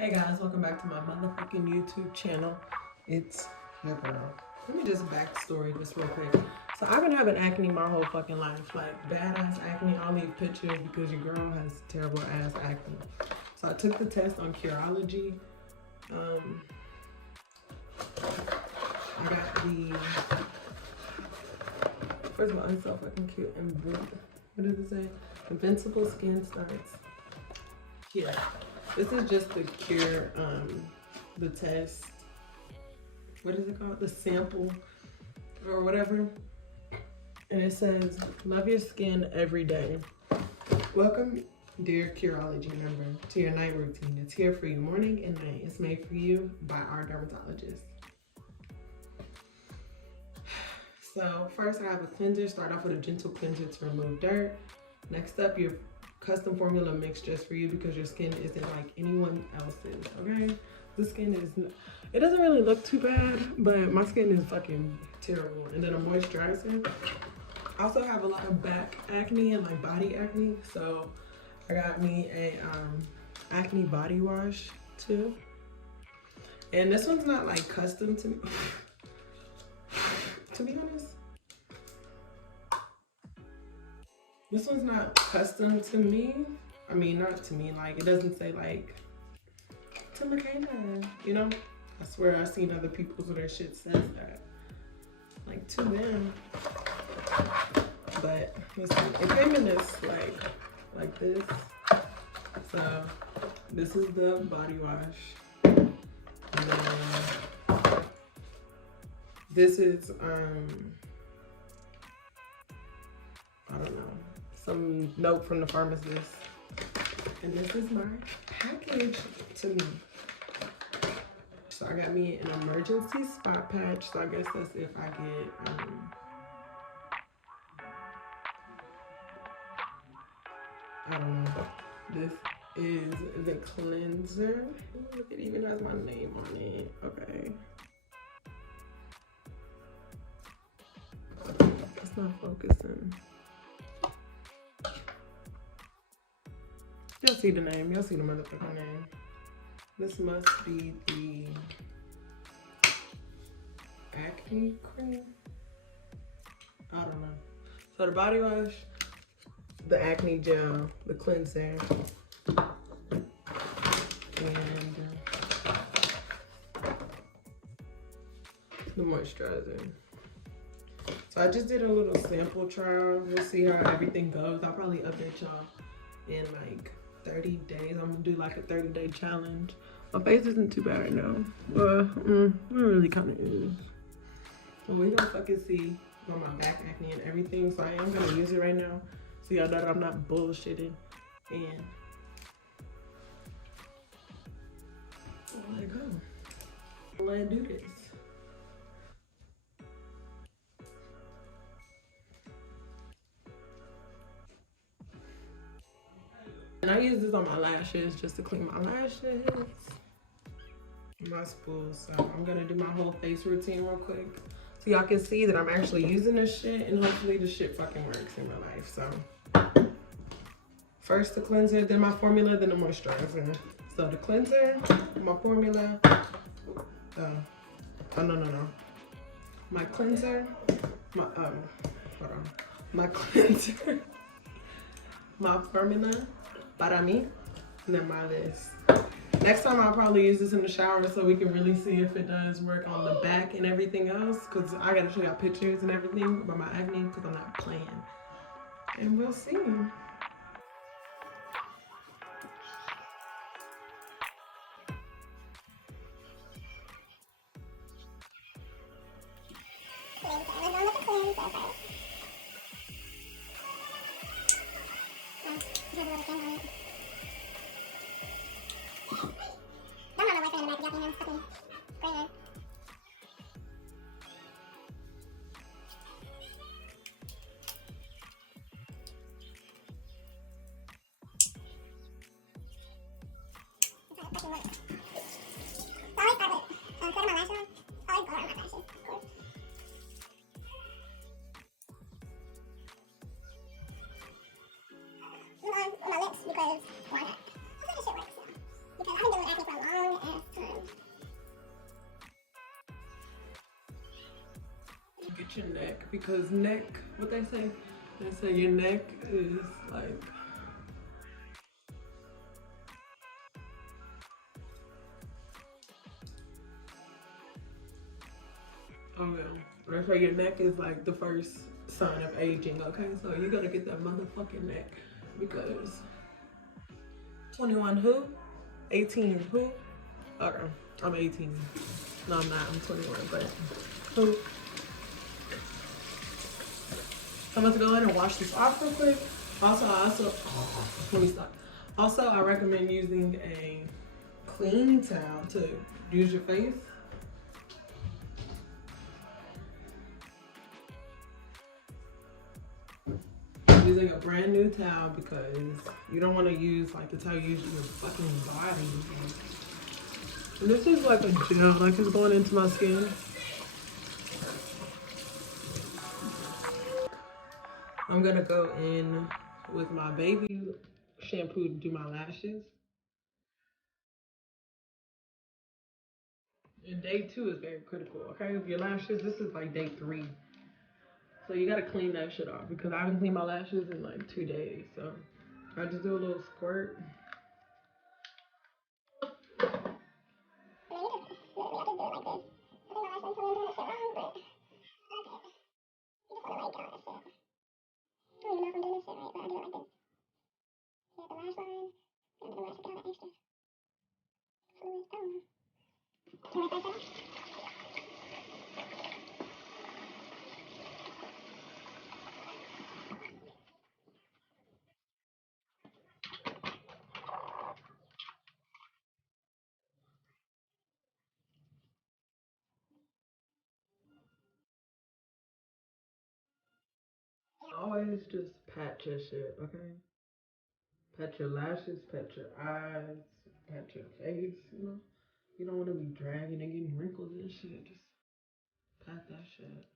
Hey guys, welcome back to my motherfucking YouTube channel. It's your girl. Let me just backstory this real quick. So I've been having acne my whole fucking life, like badass acne. I'll leave pictures because your girl has terrible ass acne. So I took the test on Curology. I got the, first of all, it's so fucking cute. And what does it say? Invincible skin starts. Yeah. This is just the cure, the test. What is it called? The sample or whatever. And it says, love your skin every day. Welcome, dear Curology member, to your night routine. It's here for you morning and night. It's made for you by our dermatologist. So first I have a cleanser. Start off with a gentle cleanser to remove dirt. Next up, your custom formula mix just for you because your skin isn't like anyone else's, okay? The skin is, it doesn't really look too bad, but my skin is fucking terrible. And then a moisturizer. I also have a lot of back acne and like body acne, so I got me a acne body wash too. And this one's not like custom to me, to be honest. This one's not custom to me. I mean, not to me, like it doesn't say like, to Makayla, you know? I swear I've seen other people who their shit says that. Like to them. But listen, it came in this like this. So this is the body wash. And then this is I don't know, some note from the pharmacist. And this is my package to me. So I got me an emergency spot patch. So I guess that's if I get, I don't know. This is the cleanser. Ooh, it even has my name on it. Okay. It's not focusing. You'll see the name. You'll see the motherfucking name. This must be the acne cream. I don't know. So the body wash, the acne gel, the cleanser, and the moisturizer. So I just did a little sample trial. We'll see how everything goes. I'll probably update y'all in like 30 days. I'm gonna do like a 30-day challenge. My face isn't too bad right now. It really kind of is. So we're gonna fucking see on my back acne and everything. So I am gonna use it right now. So y'all know that I'm not bullshitting. And I'll let it go. I'll let it do this. And I use this on my lashes just to clean my lashes. My spools. So I'm gonna do my whole face routine real quick. So y'all can see that I'm actually using this shit and hopefully the shit fucking works in my life. So first the cleanser, then my formula, then the moisturizer. So the cleanser, my formula, no. My cleanser, hold on. My cleanser, my formula, para mí, and then my list. Next time I'll probably use this in the shower so we can really see if it does work on the back and everything else. Cause I gotta show y'all pictures and everything about my acne cause I'm not playing. And we'll see. your neck, because neck, what they say your neck is like, oh no, they say your neck is like the first sign of aging, okay? So you gotta get that motherfucking neck, because 21 who? 18 who? Okay, I'm 18. No, I'm not, I'm 21, but who? I'm about to go in and wash this off real quick. Also, let me stop. Also, I recommend using a clean towel to use your face. Using a brand new towel, because you don't want to use like the towel you use in your fucking body. And this is like a gel, like it's going into my skin. I'm gonna go in with my baby shampoo to do my lashes. And day 2 is very critical, okay? With your lashes, this is like day 3. So you gotta clean that shit off, because I haven't cleaned my lashes in like 2 days. So I just do a little squirt. Always just pat your shit, okay? Pat your lashes, pat your eyes, pat your face, you know? You don't want to be dragging and getting wrinkles and shit. Just pat that shit.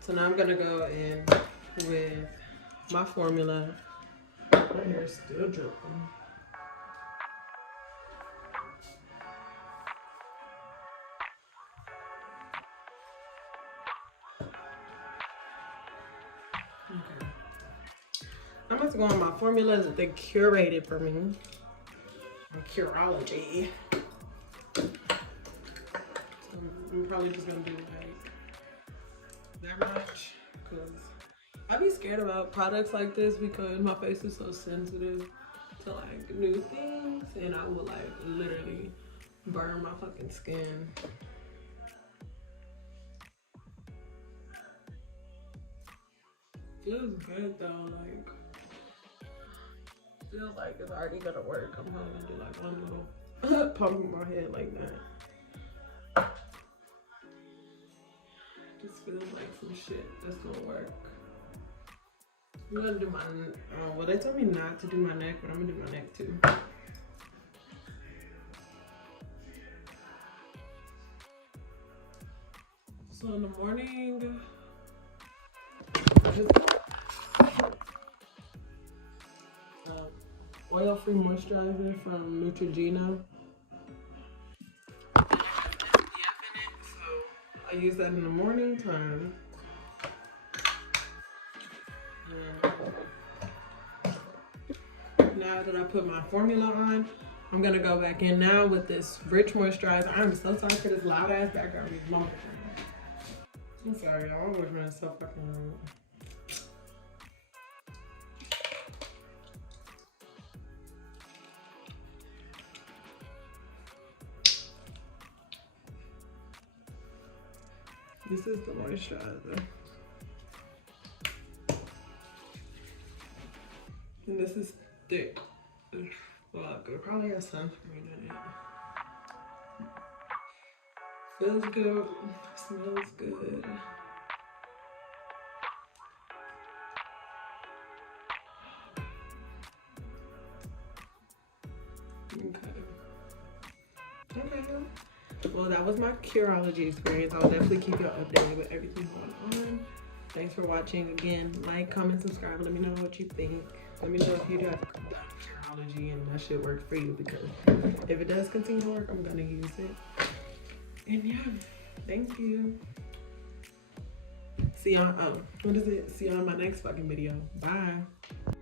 So now I'm gonna go in with my formula. My hair's still dripping. Okay. I'm about to go on my formulas that they curated for me. On Curology. I'm probably just gonna do like that much, because I be scared about products like this, because my face is so sensitive to like new things, and I will like literally burn my fucking skin. Feels good though, like feels like it's already gonna work. I'm probably gonna do like one little pump in my head like that. Just feels like some shit that's gonna work. I'm gonna do my, well, they told me not to do my neck, but I'm gonna do my neck too. So in the morning, oil-free moisturizer from Neutrogena. I use that in the morning time. Now that I put my formula on, I'm gonna go back in now with this rich moisturizer. I'm so sorry for this loud ass background music. I'm sorry, y'all. My boyfriend is so fucking rude. This is the moisturizer. And this is thick. Look, it probably has sunscreen in it. Feels good, smells good. Okay. Well, that was my Curology experience. I'll definitely keep you updated with everything going on. Thanks for watching. Again, like, comment, subscribe. Let me know what you think. Let me know if you have Curology and that shit works for you, because if it does continue to work, I'm gonna use it. And yeah, thank you. See y'all. See y'all in my next fucking video. Bye.